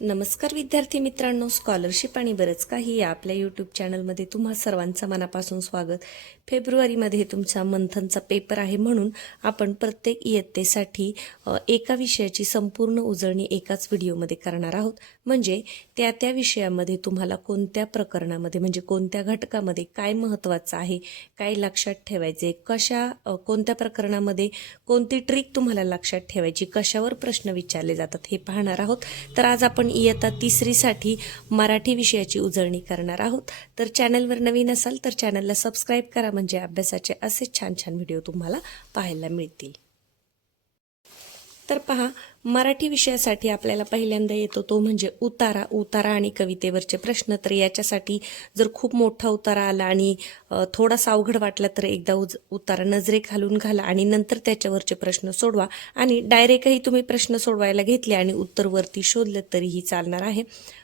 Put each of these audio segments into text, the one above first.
नमस्कार विद्यार्थी मित्रांनो, स्कॉलरशिप आणि बरंच काही या आपल्या यूट्यूब चॅनलमध्ये तुम्हा सर्वांचं मनापासून स्वागत. फेब्रुवारीमध्ये तुमचा मंथनचा पेपर आहे, म्हणून आपण प्रत्येक इयत्तेसाठी एका विषयाची संपूर्ण उजळणी एकाच व्हिडिओमध्ये करणार आहोत. म्हणजे त्या विषयामध्ये तुम्हाला कोणत्या प्रकरणामध्ये म्हणजे कोणत्या घटकामध्ये काय महत्त्वाचं आहे, काय लक्षात ठेवायचे, कोणत्या प्रकरणामध्ये कोणती ट्रिक तुम्हाला लक्षात ठेवायची, कशावर प्रश्न विचारले जातात हे पाहणार आहोत. तर आज आपण इयत्ता तिसरीसाठी मराठी विषयाची उजळणी करणार आहोत. तर चॅनलवर नवीन असाल तर चॅनलला सबस्क्राईब करा, म्हणजे अभ्यासाचे असे छान छान व्हिडिओ तुम्हाला पाहायला मिळतील. तर पहा, मराठी विषयासाठी आपल्याला पहिल्यांदा येतो तो म्हणजे उतारा आणि कवितेवरचे प्रश्न. तर याच्यासाठी जर खूप मोठा उतारा आला आणि थोडासा अवघड वाटला तर एकदा उतारा नजरे घालून घाला आणि नंतर त्याच्यावरचे प्रश्न सोडवा. आणि डायरेक्टही तुम्ही प्रश्न सोडवायला घेतले आणि उत्तर वरती शोधलं तरीही चालणार आहे.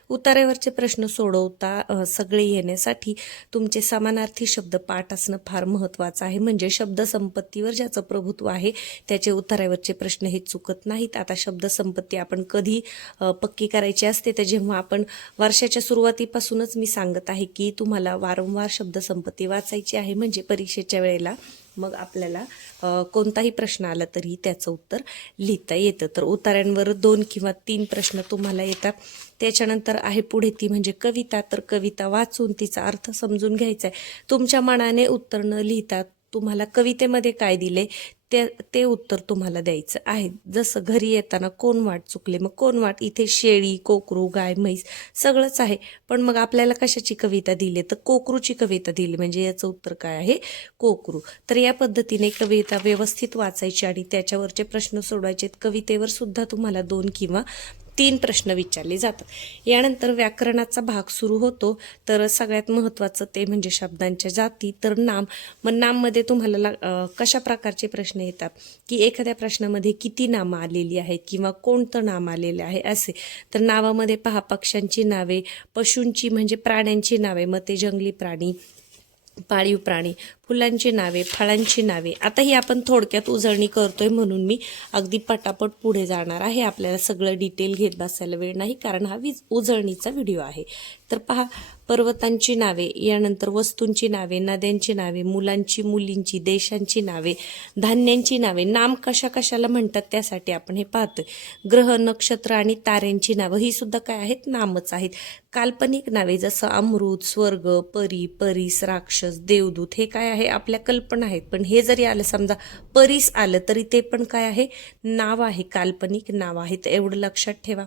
उतार्यावरचे प्रश्न सोडवता सगळे येण्यासाठी तुमचे समानार्थी शब्द पाठ असणं फार महत्त्वाचं आहे. म्हणजे शब्दसंपत्तीवर ज्याचं प्रभुत्व आहे त्याचे उतार्यावरचे प्रश्न हे चुकत नाहीत. आता शब्दसंपत्ती आपण कधी पक्की करायची असते तर जेव्हा आपण वर्षाच्या सुरुवातीपासूनच मी सांगत आहे की तुम्हाला वारंवार शब्दसंपत्ती वाचायची आहे, म्हणजे परीक्षेच्या वेळेला मग आपल्याला कोणताही प्रश्न आला तरी त्याचं उत्तर लिहिता येतं. तर उतार्यांवर 2 किंवा 3 प्रश्न तुम्हाला येतात. त्याच्यानंतर आहे पुढे ती म्हणजे कविता. तर कविता वाचून तिचा अर्थ समजून घ्यायचा आहे. तुमच्या मनाने उत्तर न लिहिता तुम्हाला कवितेमध्ये काय दिले ते उत्तर तुम्हाला द्यायचं आहे. जसं घरी येताना कोण वाट चुकले, मग कोण वाट इथे शेळी, कोकरू, गाय, म्हैस सगळंच आहे, पण मग आपल्याला कशाची कविता दिली तर कोकरूची कविता दिली, म्हणजे याचं उत्तर काय आहे कोकरू. तर या पद्धतीने कविता व्यवस्थित वाचायची आणि त्याच्यावरचे प्रश्न सोडवायचे. कवितेवर सुद्धा तुम्हाला 2 किंवा 3 प्रश्न विचारले जातात. यानंतर व्याकरणाचा भाग सुरू होतो. तर सगळ्यात महत्त्वाचं ते म्हणजे शब्दांच्या जाती. तर मग नाममध्ये तुम्हाला कशा प्रकारचे प्रश्न येतात की एखाद्या प्रश्नामध्ये किती नामं आलेली आहेत किंवा कोणतं नाम आलेलं आहे असे. तर नावामध्ये पहा, पक्ष्यांची नावे, पशूंची म्हणजे प्राण्यांची नावे, मग ते जंगली प्राणी, पाळीव प्राणी, फुलांची नावे, फळांची नावे. आता ही आपण थोडक्यात उजळणी करतोय म्हणून मी अगदी पटापट पुढे जाणार आहे. आपल्याला सगळं डिटेल घेत बसायला वेळ नाही, कारण हा उजळणीचा व्हिडिओ आहे. तर पहा, पर्वतांची नावे, यानंतर वस्तूंची नावे, नद्यांची नावे, मुलांची, मुलींची, देशांची नावे, धान्यांची नावे. नाम कशाला म्हणतात त्यासाठी आपण हे पाहतोय. ग्रह, नक्षत्र आणि ताऱ्यांची नावं ही सुद्धा काय आहेत, नामच आहेत. काल्पनिक नावे जसं अमृत, स्वर्ग, परी, परीस, राक्षस, देवदूत हे काय आहे, आपल्या कल्पना आहेत. पण हे जरी आलं, समजा परीस आलं तरी ते पण काय आहे, नाव आहे, काल्पनिक नाव आहे. तर एवढं लक्षात ठेवा.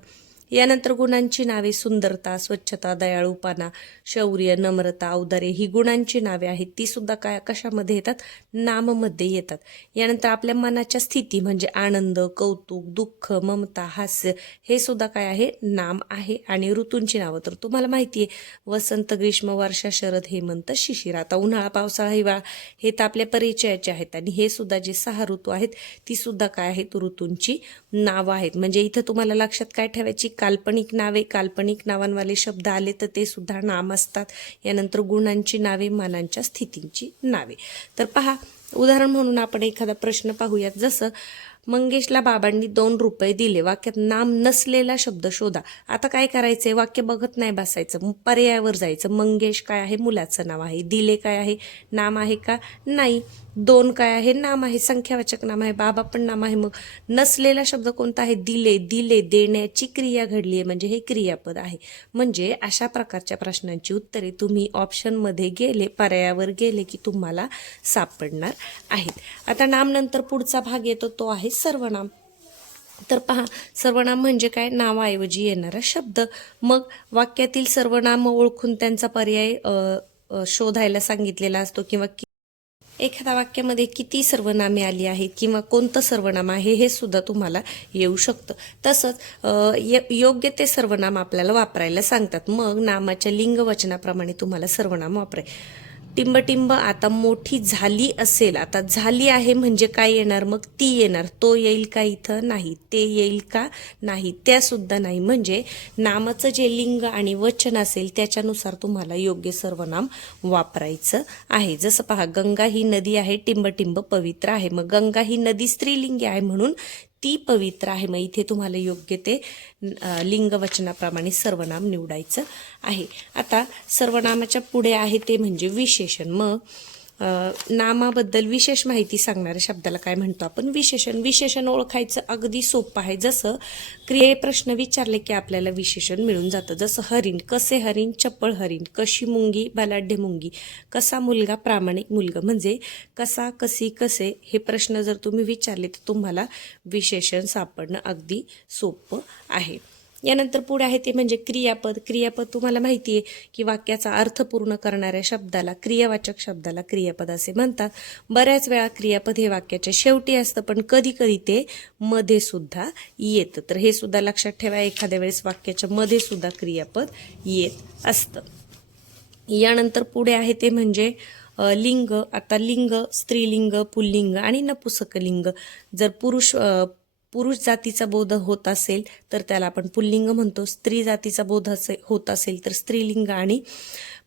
यानंतर गुणांची नावे, सुंदरता, स्वच्छता, दयाळूपणा, शौर्य, नम्रता, औदार्य ही गुणांची नावे आहेत. ती सुद्धा कशामध्ये येतात, नाममध्ये येतात. यानंतर आपल्या मनाच्या स्थिती म्हणजे आनंद, कौतुक, दुःख, ममता, हास्य हे सुद्धा काय आहे, नाम आहे. आणि ऋतूंची नावं तर तुम्हाला माहिती आहे, वसंत, ग्रीष्म, वर्षा, शरद, हेमंत, शिशिर. आता उन्हाळा, पावसाळा, हिवाळा हे तर आपल्या परिचयाचे आहेत. आणि हे सुद्धा जे 6 ऋतू आहेत ती सुद्धा काय आहेत, ऋतूंची नावं आहेत. म्हणजे इथं तुम्हाला लक्षात काय ठेवायची, काल्पनिक नावे, काल्पनिक नावांवाले शब्द आले तर ते सुद्धा नाम असतात. यानंतर गुणांची नावे, मनांच्या स्थितींची नावे. तर पहा, उदाहरण म्हणून आपण एखादा प्रश्न पाहूयात. जसं मंगेशला बाबांनी 2 रुपये दिले. वाक्यात नाम नसलेला शब्द शोधा. आता काय करायचंय, वाक्य बघत नाही बसायचं, पर्यायावर जायचं. मंगेश काय आहे, मुलाचं नाव आहे. दिले काय आहे, नाम आहे का, नाही. 2 काय आहे, नाम आहे, संख्यावाचक नाम आहे. बाबा पण नाम आहे. मग नसलेला शब्द कोणता आहे, दिले, देण्याची क्रिया घडली आहे, म्हणजे हे क्रियापद आहे. म्हणजे अशा प्रकारच्या प्रश्नांची उत्तरे तुम्ही ऑप्शनमध्ये गेले, पर्यायावर गेले की तुम्हाला सापडणार आहेत. आता नाम नंतर पुढचा भाग येतो तो आहे सर्वनाम. तर पहा, सर्वनाम म्हणजे काय, नावाऐवजी येणारा शब्द. मग वाक्यातील सर्वनाम ओळखून त्यांचा पर्याय शोधायला सांगितलेला असतो. किंवा एखाद्या वाक्यामध्ये किती सर्वनामे आली आहेत किंवा कोणतं सर्वनाम आहे हे सुद्धा तुम्हाला येऊ शकतं. तसंच योग्य ते सर्वनाम आपल्याला वापरायला सांगतात. मग नामाच्या लिंगवचनाप्रमाणे तुम्हाला सर्वनाम टिंबटिंब आता मोठी झाली असेल. आता झाली आहे म्हणजे काय येणार, मग ती येणार. तो येईल का इथं, नाही. ते येईल का, नाही. त्या सुद्धा नाही. म्हणजे नामाचं जे लिंग आणि वचन असेल त्याच्यानुसार तुम्हाला योग्य सर्वनाम वापरायचं आहे. जसं पहा, गंगा ही नदी आहे, टिंबटिंब पवित्र आहे. मग गंगा ही नदी स्त्रीलिंगी आहे म्हणून ती पवित्र आहे. मग इथे तुम्हाला योग्य ते लिंग वचनाप्रमाणे सर्वनाम निवडायचं आहे. आता सर्वनामाच्या पुढे आहे ते म्हणजे विशेषण. मग नामाबद्दल विशेष माहिती सांगणाऱ्या शब्दाला काय म्हणतो आपण? विशेषण. विशेषण ओळखायचं अगदी सोपं आहे. जसं क्रिये प्रश्न विचारले की आपल्याला विशेषण मिळून जातं. जसं हरिण, कसे हरिण, चपळ हरिण, कशी मुंगी, बलाढ्य मुंगी, कसा मुलगा, प्रामाणिक मुलगा. म्हणजे कसा, कशी, कसे हे प्रश्न जर तुम्ही विचारले तर तुम्हाला विशेषण सापडणं अगदी सोपं आहे. यानंतर पुढे आहे ते म्हणजे क्रियापद. क्रियापद तुम्हाला माहिती आहे की वाक्याचा अर्थ पूर्ण करणाऱ्या शब्दाला, क्रियावाचक शब्दाला क्रियापद असे म्हणतात. बऱ्याच वेळा क्रियापद हे वाक्याच्या शेवटी असतं, पण कधी कधी ते मध्ये सुद्धा येतं. तर हे सुद्धा लक्षात ठेवा, एखाद्या वेळेस वाक्याच्या मध्ये सुद्धा क्रियापद येत असतं. यानंतर पुढे आहे ते म्हणजे लिंग. आता लिंग स्त्रीलिंग, पुल्लिंग आणि नपुसकलिंग. जर पुरुष जातीचा बोध होत असेल तर त्याला आपण पुल्लिंग म्हणतो. स्त्री जातीचा बोध होत असेल तर स्त्रीलिंग, आणि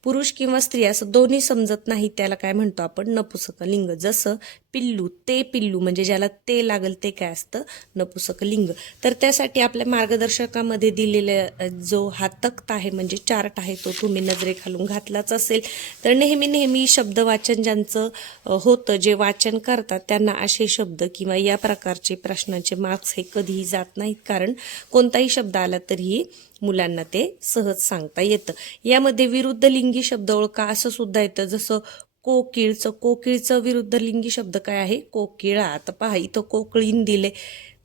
पुरुष किंवा स्त्री असं दोन्ही समजत नाही त्याला काय म्हणतो आपण? नपुसकलिंग. जसं पिल्लू, ते पिल्लू, म्हणजे ज्याला ते लागल ते काय असतं? नपुसकलिंग. तर त्यासाठी आपल्या मार्गदर्शकामध्ये दिलेला जो हा तक्ता आहे म्हणजे चार्ट आहे तो तुम्ही नजरेखालून घातलाच असेल. तर नेहमी शब्द वाचन ज्यांचं होतं, जे वाचन करतात त्यांना असे शब्द किंवा या प्रकारचे प्रश्नांचे मार्क्स हे कधीही जात नाहीत, कारण कोणताही शब्द आला तरीही मुलांना ते सहज सांगता येतं. यामध्ये विरुद्ध लिंगी शब्द ओळखा असं सुद्धा येतं. जसं कोकिळचं विरुद्ध लिंगी शब्द काय आहे? कोकिळा. आता पहा इथं कोकिळीन दिले,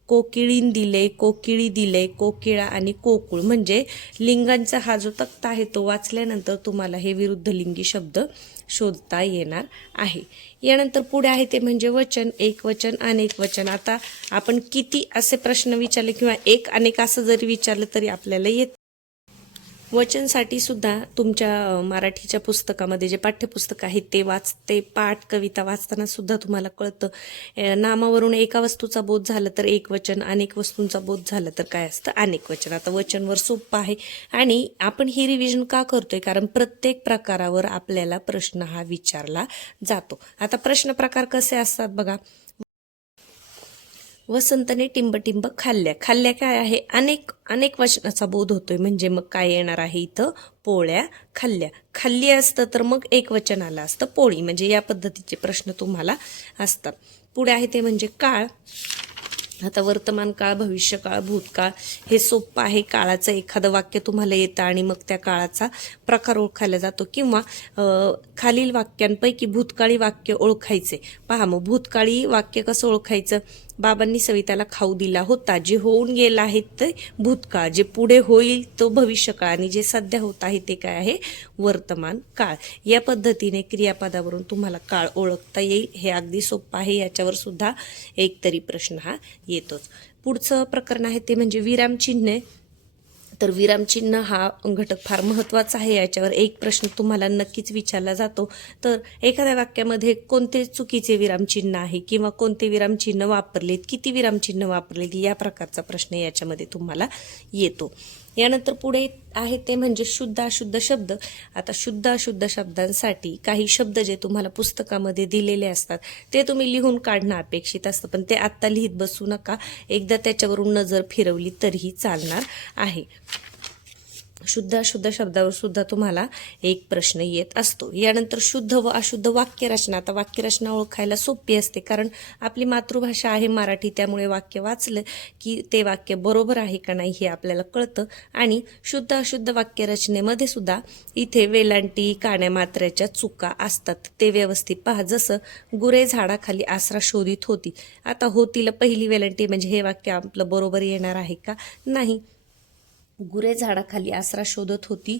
कोकिळी दिले, कोकिळा आणि कोकुळ. म्हणजे लिंगांचा हा जो तक्ता आहे तो वाचल्यानंतर तुम्हाला हे विरुद्ध लिंगी शब्द शोधता येणार आहे. यानंतर पुढे आहे ते म्हणजे वचन. एक वचन, अनेक वचन. आता आपण किती असे प्रश्न विचारले किंवा एक अनेक असं जरी विचारलं तरी आपल्याला येत. वचनसाठी सुद्धा तुमच्या मराठीच्या पुस्तकामध्ये जे पाठ्यपुस्तक आहे ते पाठ कविता वाचताना सुद्धा तुम्हाला कळतं. नामावरून एका वस्तूचा बोध झाला तर एक वचन, अनेक वस्तूंचा बोध झाला तर काय असतं? अनेक वचन. आता वचनवर सोपं आहे आणि आपण ही रिव्हिजन का करतोय? कारण प्रत्येक प्रकारावर आपल्याला प्रश्न हा विचारला जातो. आता प्रश्न प्रकार कसे असतात बघा. वसंतने टिंबटिंब खाल्ल्या. खाल्ल्या काय आहे? अनेक वचनाचा बोध होतोय. म्हणजे मग काय येणार आहे इथं? पोळ्या खाल्ल्या. खाल्ली असतं तर मग एक वचन आलं असतं पोळी. म्हणजे या पद्धतीचे प्रश्न तुम्हाला असतात. पुढे आहे ते म्हणजे काळ. आता वर्तमान काळ, भविष्यकाळ, भूतकाळ हे सोपं आहे. काळाचं एखादं वाक्य तुम्हाला येतं आणि मग त्या काळाचा प्रकार ओळखायला जातो. किंवा खालील वाक्यांपैकी भूतकाळी वाक्य ओळखायचे. पहा मग भूतकाळी वाक्य कसं ओळखायचं? बाबांनी सविताला खाऊ दिला होता. जे होऊन गेलं आहे ते भूतकाळ, जे पुढे होईल तो भविष्यकाळ, आणि जे सध्या होत आहे ते काय आहे? वर्तमान काळ. या पद्धतीने क्रियापदावरून तुम्हाला काळ ओळखता येईल. हे अगदी सोपं आहे. याच्यावर सुद्धा एक तरी प्रश्न हा येतोच. पुढचं प्रकरण आहे ते म्हणजे विरामचिन्ह. तर विरामचिन्ह हा घटक फार महत्त्वाचा आहे. याच्यावर एक प्रश्न तुम्हाला नक्कीच विचारला जातो. तर एखाद्या वाक्यामध्ये कोणते चुकीचे विरामचिन्ह आहे किंवा कोणते विरामचिन्ह वापरलेत, किती विरामचिन्ह वापरलेत, या प्रकारचा प्रश्न याच्यामध्ये तुम्हाला येतो. यानंतर पुढे आहे ते म्हणजे शुद्ध अशुद्ध शब्द. आता शुद्ध अशुद्ध शब्दांसाठी काही शब्द जे तुम्हाला पुस्तकामध्ये दिलेले असतात ते तुम्ही लिहून काढणं अपेक्षित असतं, पण ते आत्ता लिहित बसू नका. एकदा त्याच्यावरून नजर फिरवली तरीही चालणार आहे. शुद्ध अशुद्ध शब्दावर सुद्धा तुम्हाला एक प्रश्न येत असतो. यानंतर शुद्ध व अशुद्ध वाक्यरचना. आता वाक्यरचना ओळखायला सोपी असते, कारण आपली मातृभाषा आहे मराठी, त्यामुळे वाक्य वाचलं की ते वाक्य बरोबर आहे का नाही हे आपल्याला कळतं. आणि शुद्ध अशुद्ध वाक्यरचनेमध्ये सुद्धा इथे वेलांटी, कान्या मात्र्याच्या चुका असतात, ते व्यवस्थित पहा. जसं गुरे झाडाखाली आसरा शोधित होती. आता होतीला पहिली वेलांटी म्हणजे हे वाक्य आपलं बरोबर येणार आहे का? नाही. गुरे झाडाखाली आसरा शोधत होती.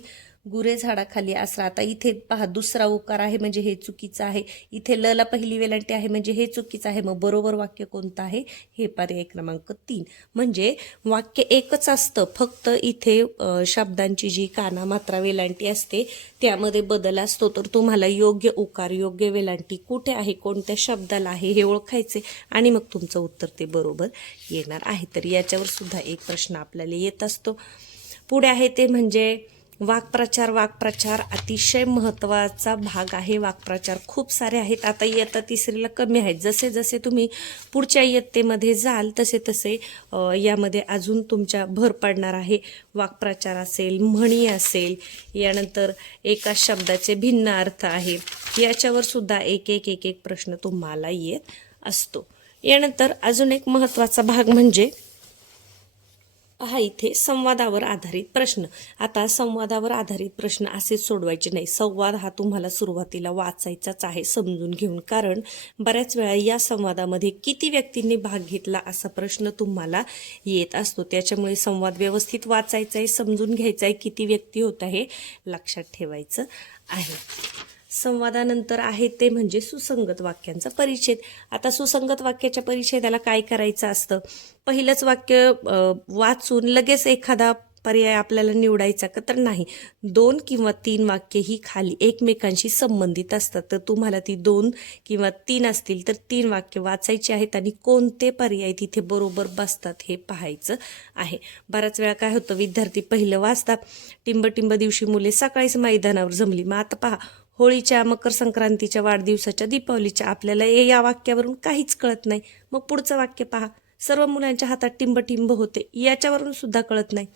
गुरे झाडाखाली आसरा. आता इथे पहा दुसरा उकार आहे म्हणजे हे चुकीचं आहे. इथे ल ला पहिली वेलांटी आहे म्हणजे हे चुकीचं आहे. मग बरोबर वाक्य कोणतं आहे? हे पर्याय क्रमांक 3. म्हणजे वाक्य एकच असतं, फक्त इथे शब्दांची जी काना मात्रा वेलांटी असते त्यामध्ये बदल असतो. तर तुम्हाला योग्य उकार, योग्य वेलांटी कुठे आहे, कोणत्या शब्दाला आहे हे ओळखायचे आणि मग तुमचं उत्तर ते बरोबर येणार आहे. तर याच्यावर सुद्धा एक प्रश्न आपल्याला येत असतो. पुढे आहे ते म्हणजे वाक्प्रचार अतिशय महत्त्वाचा भाग आहे. वाक्प्रचार खूप सारे आहेत. आता इयत्ता तिसरीला कमी आहेत. जसे जसे तुम्ही पुढच्या इयत्तेमध्ये जाल तसे तसे यामध्ये अजून तुमच्या भर पडणार आहे. वाक्प्रचार असेल, म्हणी असेल, यानंतर एका शब्दाचे भिन्न अर्थ आहे, याच्यावर सुद्धा एक एक प्रश्न तुम्हाला येत असतो. यानंतर अजून एक महत्त्वाचा भाग म्हणजे हा इथे संवादावर आधारित प्रश्न. आता संवादावर आधारित प्रश्न असेच सोडवायचे नाही. संवाद हा तुम्हाला सुरुवातीला वाचायचाच आहे समजून घेऊन, कारण बऱ्याच वेळा या संवादामध्ये किती व्यक्तींनी भाग घेतला असा प्रश्न तुम्हाला येत असतो. त्याच्यामुळे संवाद व्यवस्थित वाचायचा आहे, समजून घ्यायचा आहे, किती व्यक्ती होता हे लक्षात ठेवायचं आहे. संवादानंतर आहे ते म्हणजे सुसंगत वाक्यांचा परिच्छेद. आता सुसंगत वाक्याच्या परिच्छेदाला काय करायचं असतं, पहिलंच वाक्य वाचून लगेच एखादा पर्याय आपल्याला निवडायचा का, तर नाही. 2 किंवा 3 वाक्य ही खाली एकमेकांशी संबंधित असतात. तर तुम्हाला ती 2 किंवा 3 असतील तर 3 वाक्य वाचायची आहेत आणि कोणते पर्याय तिथे बरोबर बसतात हे पाहायचं आहे. बऱ्याच वेळा काय होतं, विद्यार्थी पहिलं वाचतात, टिंब दिवशी मुले सकाळीच मैदानावर जमली. मग आता पहा, होळीच्या, मकर संक्रांतीच्या, वाढदिवसाच्या, दीपावलीच्या आपल्याला या वाक्यावरून काहीच कळत नाही. मग पुढचं वाक्य पहा, सर्व मुलांच्या हातात टिंब होते, याच्यावरून सुद्धा कळत नाही.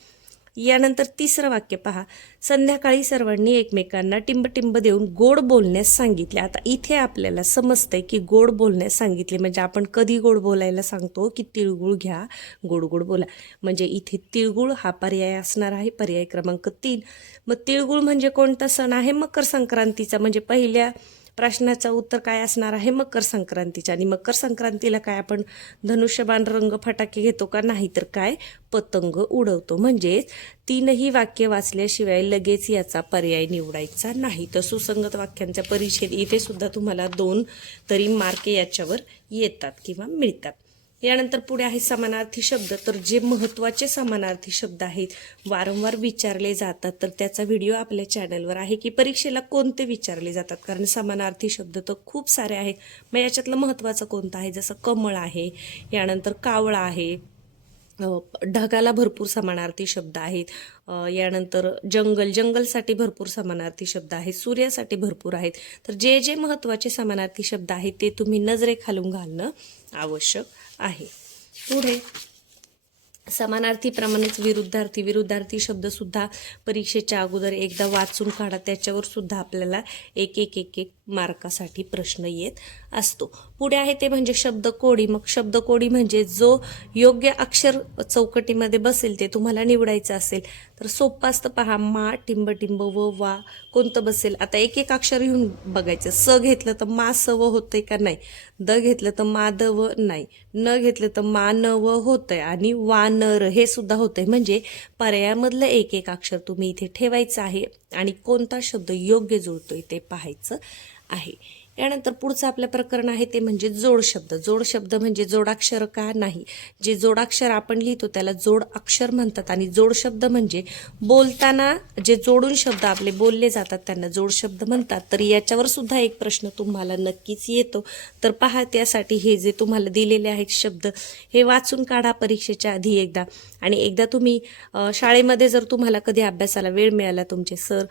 यानंतर तिसरं वाक्य पहा, संध्याकाळी सर्वांनी एकमेकांना टिंब देऊन गोड बोलण्यास सांगितले. आता इथे आपल्याला समजतंय की गोड बोलण्यास सांगितले म्हणजे आपण कधी गोड बोलायला सांगतो की तिळगुळ घ्या, गोड बोला. म्हणजे इथे तिळगुळ हा पर्याय असणार आहे, पर्याय क्रमांक 3. मग तिळगुळ म्हणजे कोणता सण आहे, मकर संक्रांतीचा. म्हणजे पहिल्या प्रश्नाचं उत्तर काय असणार आहे, मकर संक्रांतीच्या. आणि मकर संक्रांतीला काय आपण धनुष्यबाण रंग फटाके घेतो का, नाही तर काय पतंग उडवतो. म्हणजेच 3ही वाक्य वाचल्याशिवाय लगेच याचा पर्याय निवडायचा नाही. तर सुसंगत वाक्यांचा परिच्छेद इथे सुद्धा तुम्हाला 2 तरी मार्क याच्यावर येतात किंवा मिळतात. यानंतर पुढे आहे समानार्थी शब्द. तर जे महत्त्वाचे समानार्थी शब्द आहेत, वारंवार विचारले जातात, तर त्याचा व्हिडिओ आपल्या चॅनलवर आहे की परीक्षेला कोणते विचारले जातात. कारण समानार्थी शब्द तर खूप सारे आहेत. मग याच्यातलं महत्त्वाचं कोणतं आहे, जसं कमळ आहे, यानंतर कावळा आहे, ढगाला भरपूर समानार्थी शब्द आहेत, यानंतर जंगलसाठी भरपूर समानार्थी शब्द आहेत, सूर्यासाठी भरपूर आहेत. तर जे जे महत्त्वाचे समानार्थी शब्द आहेत ते तुम्ही नजरेखालून घालणं आवश्यक आहे. पुढे समानार्थीप्रमाणेच विरुद्धार्थी शब्द सुद्धा परीक्षेच्या अगोदर एकदा वाचून काढा. त्याच्यावर सुद्धा आपल्याला एक मार्कासाठी प्रश्न येत असतो. पुढे आहे ते म्हणजे शब्दकोडी. मग शब्दकोडी म्हणजे जो योग्य अक्षर चौकटीमध्ये बसेल ते तुम्हाला निवडायचं असेल तर सोपं असतं. पहा, मा, टिंब व वा कोणतं बसेल. आता एक अक्षर घेऊन बघायचं. स घेतलं तर मा स व होतंय का, नाही. द घेतलं तर मा द व, नाही. न घेतलं तर मा न व होतंय आणि वा न र हे सुद्धा होतंय. म्हणजे पर्यायामधलं एक अक्षर तुम्ही इथे ठेवायचं आहे आणि कोणता शब्द योग्य जुळतोय ते पाहायचं आहे. यानंतर पुढचं आपलं प्रकरण आहे ते म्हणजे जोड शब्द. जोड शब्द म्हणजे जोडाक्षर का, नाही. जे जोडाक्षर आपण लिहितो त्याला जोड अक्षर म्हणतात आणि जोड शब्द म्हणजे बोलताना जे जोडून शब्द आपले बोलले जातात त्यांना जोड शब्द म्हणतात. तर याच्यावर सुद्धा एक प्रश्न तुम्हाला नक्कीच येतो. तर पहा, त्यासाठी हे जे तुम्हाला दिलेले आहेत शब्द हे वाचून काढा परीक्षेच्या आधी एकदा. आणि एकदा तुम्ही शाळेमध्ये जर तुम्हाला कधी अभ्यासाला वेळ मिळाला, तुमचे सर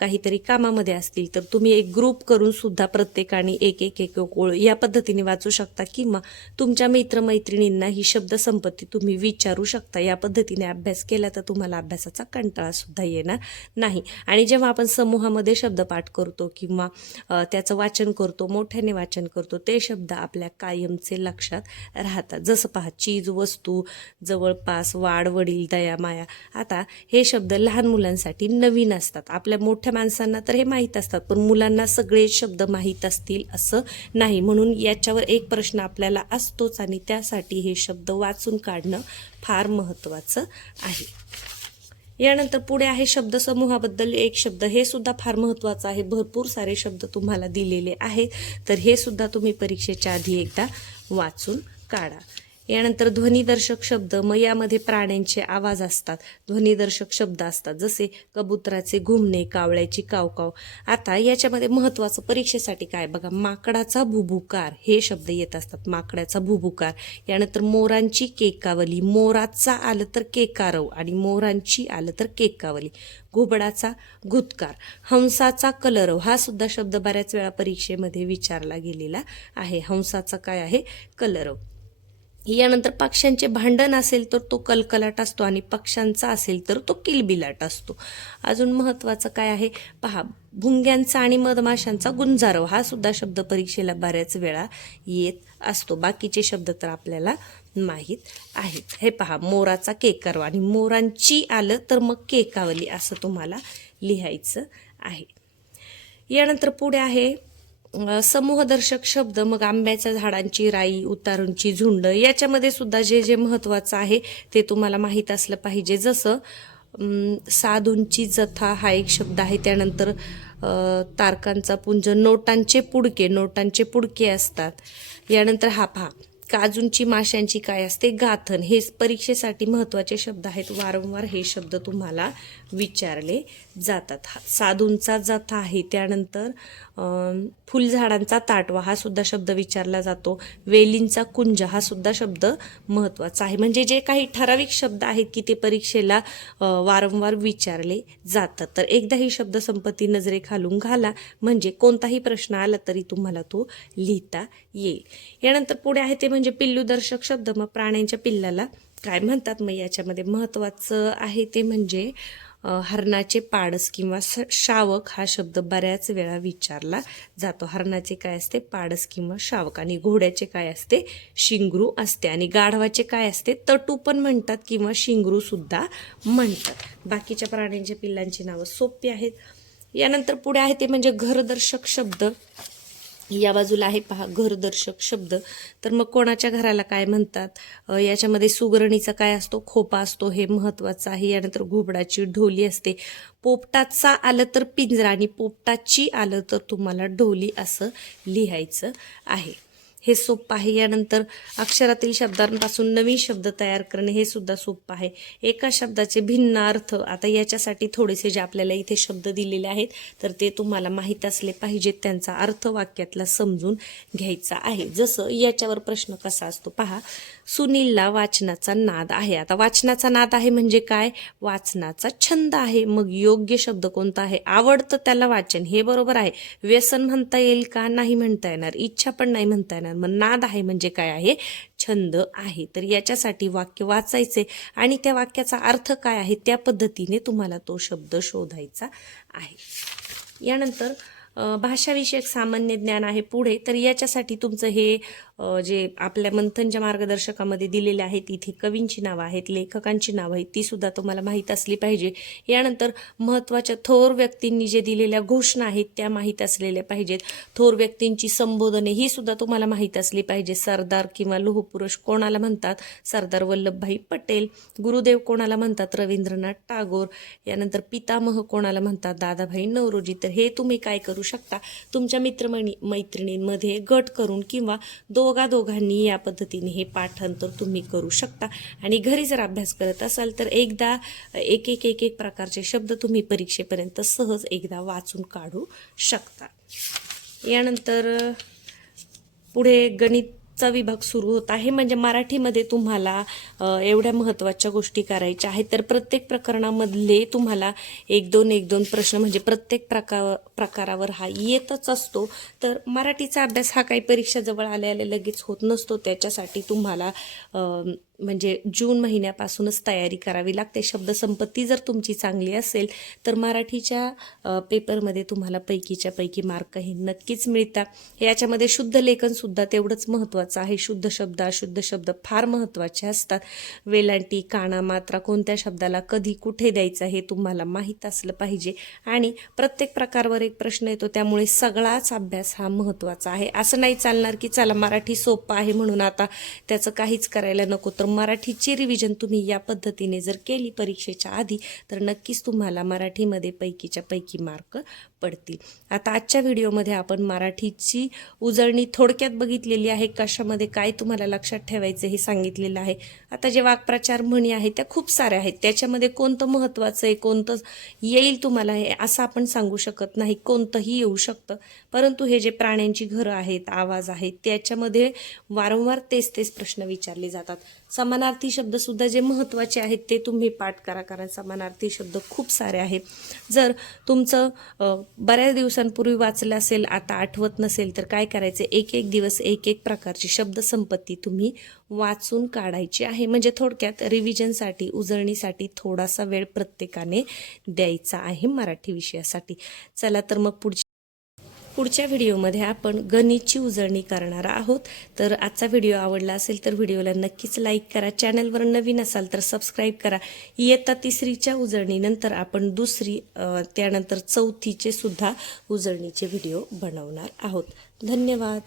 काहीतरी कामामध्ये असतील, तर तुम्ही एक ग्रुप करून सुद्धा प्रत्येकाने एक ओळ या पद्धतीने वाचू शकता. किंवा तुमच्या मित्रमैत्रिणींना ही शब्दसंपत्ती तुम्ही विचारू शकता. या पद्धतीने अभ्यास केला तर तुम्हाला अभ्यासाचा कंटाळा सुद्धा येणार नाही. आणि जेव्हा आपण समूहामध्ये शब्दपाठ करतो किंवा त्याचं वाचन करतो, मोठ्याने वाचन करतो, ते शब्द आपल्या कायमचे लक्षात राहतात. जसं पहा, चीज, वस्तू, जवळपास, वाढ, वडील, दया, माया. आता हे शब्द लहान मुलांसाठी नवीन असतात. आपल्या मोठ्या माणसांना तर हे माहीत असतात, पण मुलांना सगळे शब्द माहीत असतील असं नाही. म्हणून याच्यावर एक प्रश्न आपल्याला असतोच आणि त्यासाठी हे शब्द वाचून काढणं फार महत्त्वाचं आहे. यानंतर पुढे आहे शब्दसमूहाबद्दल एक शब्द. हे सुद्धा फार महत्त्वाचं आहे. भरपूर सारे शब्द तुम्हाला दिलेले आहेत, तर हे सुद्धा तुम्ही परीक्षेच्या आधी एकदा वाचून काढा. यानंतर ध्वनिदर्शक शब्द, मग यामध्ये प्राण्यांचे आवाज असतात, ध्वनिदर्शक शब्द असतात, जसे कबुतराचे घुमणे, कावळ्याची कावकाव. आता याच्यामध्ये महत्त्वाचं परीक्षेसाठी काय बघा, माकडाचा भुभुकार हे शब्द येत असतात, माकडाचा भुभुकार. यानंतर मोरांची केकावली, मोराचा आलं तर केकारव आणि मोरांची आलं तर केकावली. घुबडाचा घुतकार, हंसाचा कलरव हा सुद्धा शब्द बऱ्याच वेळा परीक्षेमध्ये विचारला गेलेला आहे. हंसाचा काय आहे, कलरव. यानंतर पक्ष्यांचे भांडण असेल तर तो कलकलाट असतो आणि पक्ष्यांचा असेल तर तो किलबिलाट असतो. अजून महत्त्वाचं काय आहे पहा, भुंग्यांचा आणि मधमाशांचा गुंजारव हा सुद्धा शब्द परीक्षेला बऱ्याच वेळा येत असतो. बाकीचे शब्द तर आपल्याला माहीत आहेत. हे पहा, मोराचा केकारवा आणि मोरांची आलं तर मग केकावली असं तुम्हाला लिहायचं आहे. यानंतर पुढे आहे समूहदर्शक शब्द, मग आंब्याच्या झाडांची राई, उतारूंची झुंड. याच्यामध्ये सुद्धा जे जे महत्त्वाचं आहे ते तुम्हाला माहीत असलं पाहिजे. जसं साधूंची जथा हा एक शब्द आहे. त्यानंतर तारकांचा पुंज, नोटांचे पुडके असतात. यानंतर हा पहा, काजूंची माशांची काय असते, गाथण. हे परीक्षेसाठी महत्त्वाचे शब्द आहेत, वारंवार हे शब्द तुम्हाला विचारले जातात. साधूंचा जथा आहे. त्यानंतर फुलझाडांचा ताटवा हा सुद्धा शब्द विचारला जातो. वेलींचा कुंज हा सुद्धा शब्द महत्त्वाचा आहे. म्हणजे जे काही ठराविक शब्द आहेत की ते परीक्षेला वारंवार विचारले जातात. तर एकदा ही शब्दसंपत्ती नजरेखालून घाला, म्हणजे कोणताही प्रश्न आला तरी तुम्हाला तो लिहिता येईल. यानंतर पुढे आहे ते म्हणजे पिल्लूदर्शक शब्द, मग प्राण्यांच्या पिल्लाला काय म्हणतात. मग याच्यामध्ये महत्त्वाचं आहे ते म्हणजे हरणाचे पाडस किंवा शावक हा शब्द बऱ्याच वेळा विचारला जातो. हरणाचे काय असते, पाडस किंवा शावक. आणि घोड्याचे काय असते, शिंगरू असते. आणि गाढवाचे काय असते, तटू पण म्हणतात किंवा शिंगरू सुद्धा म्हणतात. बाकीच्या प्राण्यांच्या पिल्लांची नावं सोपी आहेत. यानंतर पुढे आहे ते म्हणजे घरदर्शक शब्द. या बाजूला आहे पहा, घरदर्शक शब्द. तर मग कोणाच्या घराला काय म्हणतात, याच्यामध्ये सुगरणीचा काय असतो, खोपा असतो, हे महत्त्वाचं आहे. यानंतर घुबडाची ढोली असते. पोपटाचा आलं तर पिंजरा आणि पोपटाची आलं तर तुम्हाला ढोली असं लिहायचं आहे. हे सोपं आहे. यानंतर अक्षरातील शब्दांपासून नवीन शब्द तयार करणे हे सुद्धा सोपं आहे. एका शब्दाचे भिन्न अर्थ, आता याच्यासाठी थोडेसे जे आपल्याला इथे शब्द दिलेले आहेत तर ते तुम्हाला माहीत असले पाहिजेत, त्यांचा अर्थ वाक्यातला समजून घ्यायचा आहे. जसं याच्यावर प्रश्न कसा असतो पहा, सुनीलला वाचनाचा नाद आहे. आता वाचनाचा नाद आहे म्हणजे काय, वाचनाचा छंद आहे. मग योग्य शब्द कोणता आहे, आवडतं त्याला वाचन, हे बरोबर आहे. व्यसन म्हणता येईल का, नाही म्हणता येणार. इच्छा पण नाही म्हणता येणार. मग नाद आहे म्हणजे काय आहे, छंद आहे. तर याच्यासाठी वाक्य वाचायचे आणि त्या वाक्याचा अर्थ काय आहे त्या पद्धतीने तुम्हाला तो शब्द शोधायचा आहे. यानंतर भाषाविषयक सामान्य ज्ञान आहे पुढे. तर याच्यासाठी तुमचं हे जे आपल्या मंथनच्या मार्गदर्शकामध्ये दिलेले आहेत, इथे कवींची नावं आहेत, लेखकांची नावं आहेत, ती सुद्धा तुम्हाला माहीत असली पाहिजे. यानंतर महत्त्वाच्या थोर व्यक्तींनी जे दिलेल्या घोषणा आहेत त्या माहीत असलेल्या पाहिजेत. थोर व्यक्तींची संबोधने ही सुद्धा तुम्हाला माहीत असली पाहिजे. सरदार किंवा लोहपुरुष कोणाला म्हणतात, सरदार वल्लभभाई पटेल. गुरुदेव कोणाला म्हणतात, रवींद्रनाथ टागोर. यानंतर पितामह कोणाला म्हणतात, दादाभाई नौरोजी. तर हे तुम्ही काय करू शकता, तुमच्या मैत्रिणींमध्ये गट करून किंवा दोघांनी या पद्धतीने हे पाठांतर तुम्ही करू शकता. आणि घरी जर अभ्यास करत असाल तर एकदा एक प्रकारचे शब्द तुम्ही परीक्षेपर्यंत सहज एकदा वाचून काढू शकता. यानंतर पुढे गणितचा विभाग सुरू होत आहे. म्हणजे मराठीमध्ये तुम्हाला एवढ्या महत्त्वाच्या गोष्टी करायच्या आहेत. तर प्रत्येक प्रकरणामधले तुम्हाला एक दोन प्रश्न म्हणजे प्रत्येक प्रकारावर हा येतच असतो. तर मराठीचा अभ्यास हा काही परीक्षा जवळ आल्या लगेच होत नसतो. त्याच्यासाठी तुम्हाला म्हणजे जून महिन्यापासूनच तयारी करावी लागते. शब्दसंपत्ती जर तुमची चांगली असेल तर मराठीच्या पेपरमध्ये तुम्हाला पैकीच्या पैकी मार्क हे नक्कीच मिळतात. याच्यामध्ये शुद्ध लेखनसुद्धा तेवढंच महत्त्वाचं आहे. शुद्ध शब्द अशुद्ध शब्द फार महत्त्वाचे असतात. वेलांटी, काना, मात्रा कोणत्या शब्दाला कधी कुठे द्यायचा हे तुम्हाला माहीत असलं पाहिजे. आणि प्रत्येक प्रकारवर एक प्रश्न येतो, त्यामुळे सगळाच अभ्यास हा महत्त्वाचा आहे. असं नाही चालणार की चला मराठी सोपं आहे म्हणून आता त्याचं काहीच करायला नको. तर मराठीची रिव्हिजन तुम्ही या पद्धतीने जर केली परीक्षेच्या आधी तर नक्कीच तुम्हाला मराठीमध्ये पैकीच्या पैकी मार्क पडतील. आता आजच्या व्हिडिओमध्ये आपण मराठीची उजळणी थोडक्यात बघितलेली आहे. कशामध्ये काय तुम्हाला लक्षात ठेवायचं हे सांगितलेलं आहे. आता जे वाक्प्रचार म्हणी आहेत त्या खूप साऱ्या आहेत. त्याच्यामध्ये कोणतं महत्त्वाचं आहे, कोणतं येईल तुम्हाला हे असं आपण सांगू शकत नाही. कोणतंही येऊ शकतं. परंतु हे जे प्राण्यांची घरं आहेत, आवाज आहेत, त्याच्यामध्ये वारंवार तेच प्रश्न विचारले जातात. समानार्थी शब्द सुद्धा जे महत्त्वाचे आहेत ते तुम्ही पाठ करा, कारण समानार्थी शब्द खूप सारे आहेत. जर तुमचं बऱ्याच दिवसांपूर्वी वाचलं असेल, आता आठवत नसेल, तर काय करायचं, एक दिवस एक प्रकारची शब्दसंपत्ती तुम्ही वाचून काढायची आहे. म्हणजे थोडक्यात रिव्हिजनसाठी, उजळणीसाठी थोडासा वेळ प्रत्येकाने द्यायचा आहे मराठी विषयासाठी. चला तर मग पुढच्या व्हिडिओमध्ये आपण गणितची उजळणी करणार आहोत. तर आजचा व्हिडिओ आवडला असेल तर व्हिडिओला नक्कीच लाईक करा. चॅनलवर नवीन असाल तर सबस्क्राईब करा. इयत्ता 3रीच्या उजळणीनंतर आपण 2री त्यानंतर 4थीचे सुद्धा उजळणीचे व्हिडिओ बनवणार आहोत. धन्यवाद.